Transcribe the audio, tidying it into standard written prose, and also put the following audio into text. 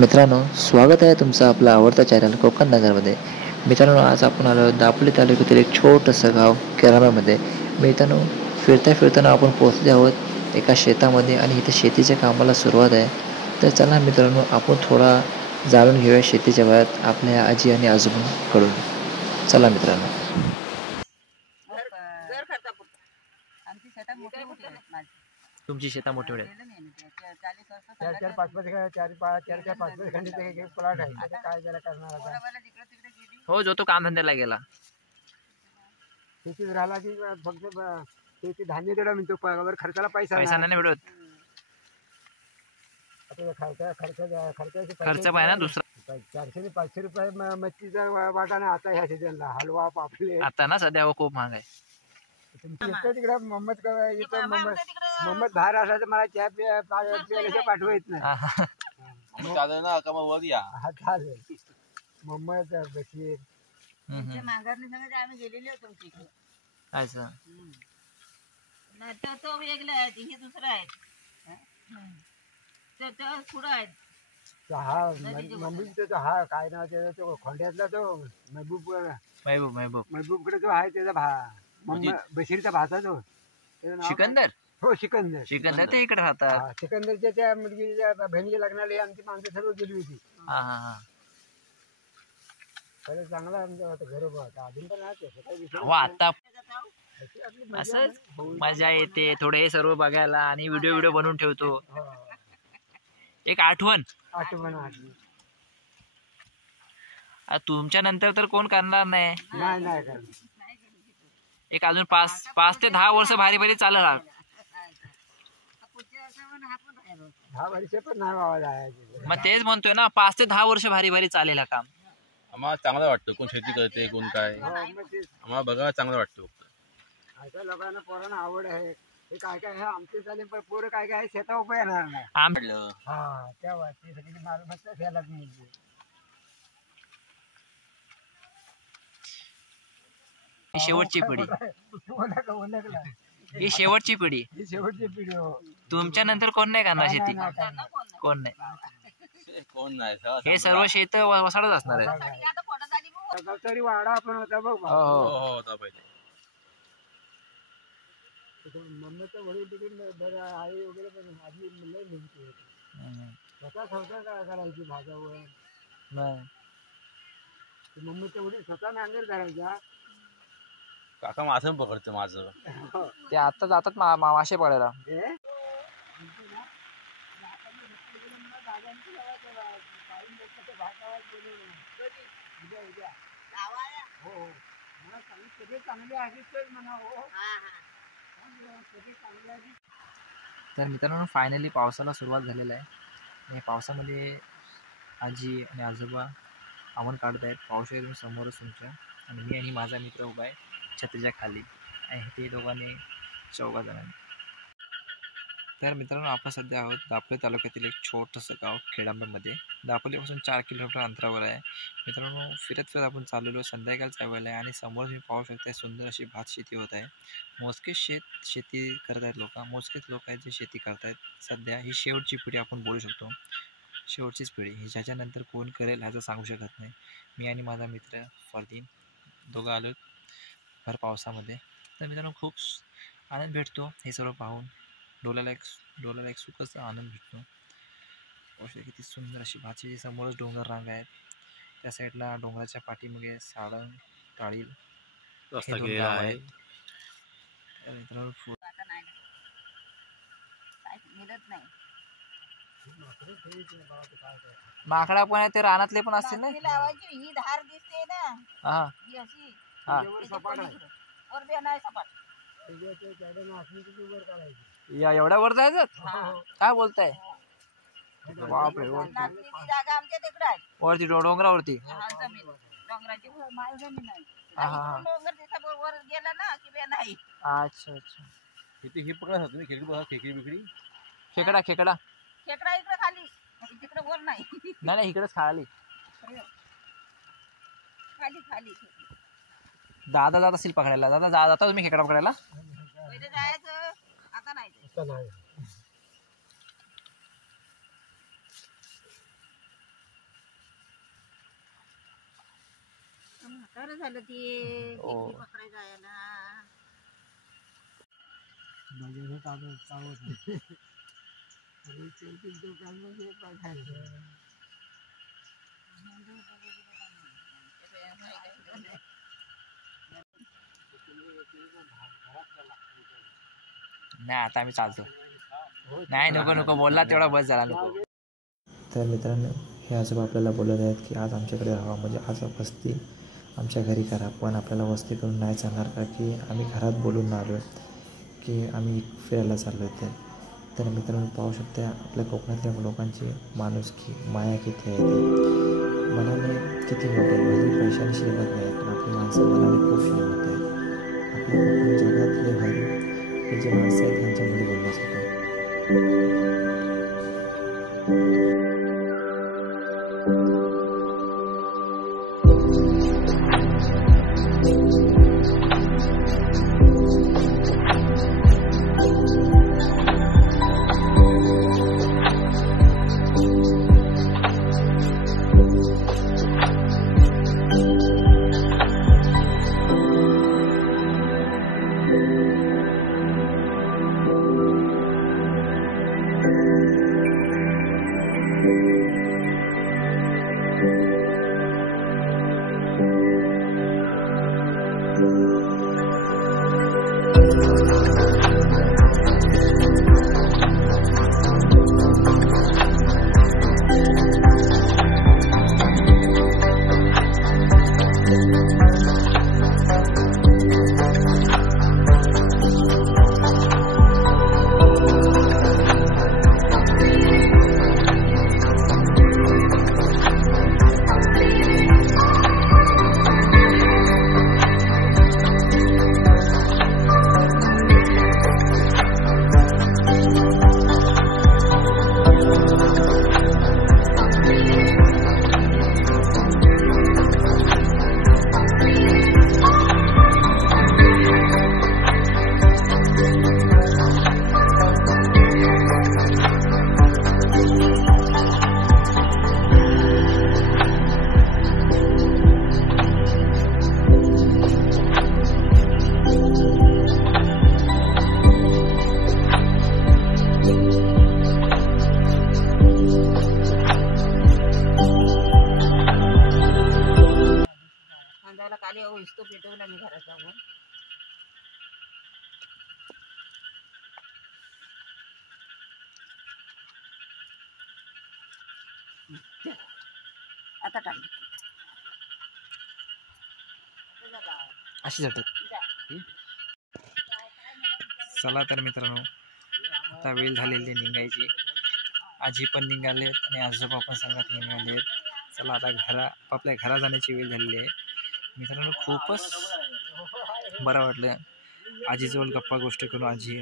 मित्रांनो, स्वागत आहे तुमचं आपला आवडता चॅनल कोकण नगरमध्ये. मित्रांनो, आज आपण आलो दापोली तालुक्यातील एक छोटंसं गाव केराम्यामध्ये. मित्रांनो, फिरताना आपण पोहोचले आहोत एका शेतामध्ये आणि इथे शेतीच्या कामाला सुरुवात आहे. तर चला मित्रांनो, आपण थोडा जाणून घेऊया शेतीच्या वयात आपल्या आजी आणि आजोबांकडून. चला मित्रांनो. तुमची शेता मोठी मोठी हो, जो तो काम धंद्याला गेला. शेतीत राहिला की फक्त शेती धान्य तेवढा मिळतो, खर्चाला पैसा नाही मिळत. खर्च पाहिजे ना दुसरा. 400 ते 500 रुपये मच्छीचा वाटा ना आता ह्या सीजनला. हलवा पापले आता ना सध्या खूप महाग आहे. तिकडे मोहम्मद बाहेर असायचं, मला चहा प्यायला पाठवा येत नाही. चालेल मोहम्मद बशीर माघारणी सांगायचं आम्ही गेलेलो होतो तिकडे. अच्छा. तो वेगळा आहे, हे दुसरं आहे. पुढं आहे हा काय नाव त्याचा, तो खोंड्यातला तो महबूबकडे जो आहे त्याचा बशीरचा भाचा तो सिकंदर. हो सिकंदर ते इकडे राहतात. सिकंदरच्या त्या मुलगीच्या बहिणीच्या लग्नाला आमची माणसं सर्व गेली होती. खरं चांगला आमचा होता घरोबा होता, अजून पण आहे. आता असंच मजा येते थोडं हे सर्व बघायला आणि व्हिडिओ बनवून ठेवतो. एक आठवण. तुमच्या नंतर तर कोण करणार नाही. एक अजून 5 ते 10 वर्ष भारी भारी चालत राहा. 10 वर्ष पण नाही बाबा जायचे. मग तेच म्हणतोय ना, 5 ते 10 वर्ष भारी भारी चालेल हा काम. आम्हाला चांगलं वाटतं. कोण शेती करते कोण काय, आम्हाला बघा चांगलं वाटतं. अशा लोकांना पोरांना आवड आहे. हे काय काय आहे आमचे चालेल, पण पोरं काय काय शेता उभं येणार नाही. तेव्हा ती सगळी मालमत्ता घ्यायला मिळते. शेवटची पिढी. ही शेवटची पिढी. तुमच्या नंतर कोण नाही करणार शेती. कोण नाही. हे सर्व शेत वसाडच असणार आहे. तरी वाडा आपण होता बघ. होता पहिले. मम्मीचं वडील तिकडे बरं आई वगैरे पण आधी लय नेमकी होती. स्वतः संसार करायची भाज्यावर. मम्मीचं वडील स्वतः नांगर करायचा. काका मासे पकडते माझं. ते आता जातात मासे पडायला. तर मित्रांनो, फायनली पावसाला सुरुवात झालेला आहे. या पावसामध्ये आजी आणि आजोबा आव्हान काढत आहेत. पाऊस एकदम समोरच तुमच्या, आणि मी आणि माझा मित्र उभा आहे छत्रीच्या खाली, आणि ते दोघांनी 4 जणांनी. तर मित्रांनो, आपण सध्या आहोत दापोली तालुक्यातील एक छोटंसं गाव खेडांब्यामध्ये. दापोलीपासून 4 किलोमीटर अंतरावर आहे. मित्रांनो, फिरत आपण चाललेलो संध्याकाळचा वेळ आहे, आणि समोर तुम्ही पाहू शकता सुंदर अशी भात शेती होत आहे. मोजकेच शेती करत आहेत लोक, मोजकेच लोक आहेत जे शेती करत आहेत. सध्या ही शेवटची पिढी आपण बोलू शकतो, शेवटचीच पिढी. ही ज्याच्यानंतर कोण करेल ह्याचं सांगू शकत नाही. मी आणि माझा मित्र फरदीन दोघं आलो भर पावसामध्ये. तर मित्रांनो, खूप आनंद भेटतो हे सर्व पाहून. डोळ्याला एक सुखाचा आनंद भेटतो. किती सुंदर अशी भातशेती. समोरच डोंगर रांग आहेत. त्या साईडला डोंगराच्या पाठीमागे साळंग, टाळील हे 2 गाव आहेत. माकडा पण आहे, ते रानातले पण असतील ना. ही धार दिसते ना, ही अशी एवढ्या वर जायचं. काय बोलताय. बापरे. जागा आमच्या तिकडे आहे, वरती डोंगरावरती. डोंगराची डोंगर वर गेला ना की नाही. अच्छा. हे पकडा खेकडी बघा, खेकडी बिकडी. खेकडा इकडे खाली, तिकडे वर नाही. इकडेच खाली. खाली दादा जात असेल पकडायला. दादा जाता तुम्ही खेकडा पकडायला. पहिले जायचं, आता नाही. बरं झालं ती हो. खेकडी पकडायला जायला. नाही आता आम्ही चालतो. नाही नको नको बोलला तेवढा बस झाला नको. तर मित्रांनो हे आजोबा आपल्याला बोलत आहेत की आज आमच्याकडे राहा, म्हणजे आज वस्ती आमच्या घरी करा. पण आपल्याला वस्ती करून नाही चालणार का की आम्ही घरात बोलून आलो आहे की आम्ही फिरायला चाललो आहे. तर मित्रांनो पाहू शकता आपल्या कोकणातल्या लोकांची माणुसकी माया किती आहे ते. मनाने किती मोठे आहे, भले पैशाने श्रीमंत नाही पण आपली माणसं मनाने खूप श्रीमंत आहेत. आपल्या कोकण जगातले भारी हे जे माणसं आहेत त्यांच्यामुळे बोलण्यासाठी. खाली इस्तो पेटवला मी घरात जाऊन. आता टाक अशी जातात. चला तर मित्रांनो आता वेळ झालेली निघायची. आजी पण निघालेत आणि आजोबा पण संघात निघालेत. चला आता आपल्या घरा जाण्याची वेळ झालेली आहे. मित्रांनो खूपच बरं वाटलं आजीजवळ गप्पा गोष्टी करून. आजी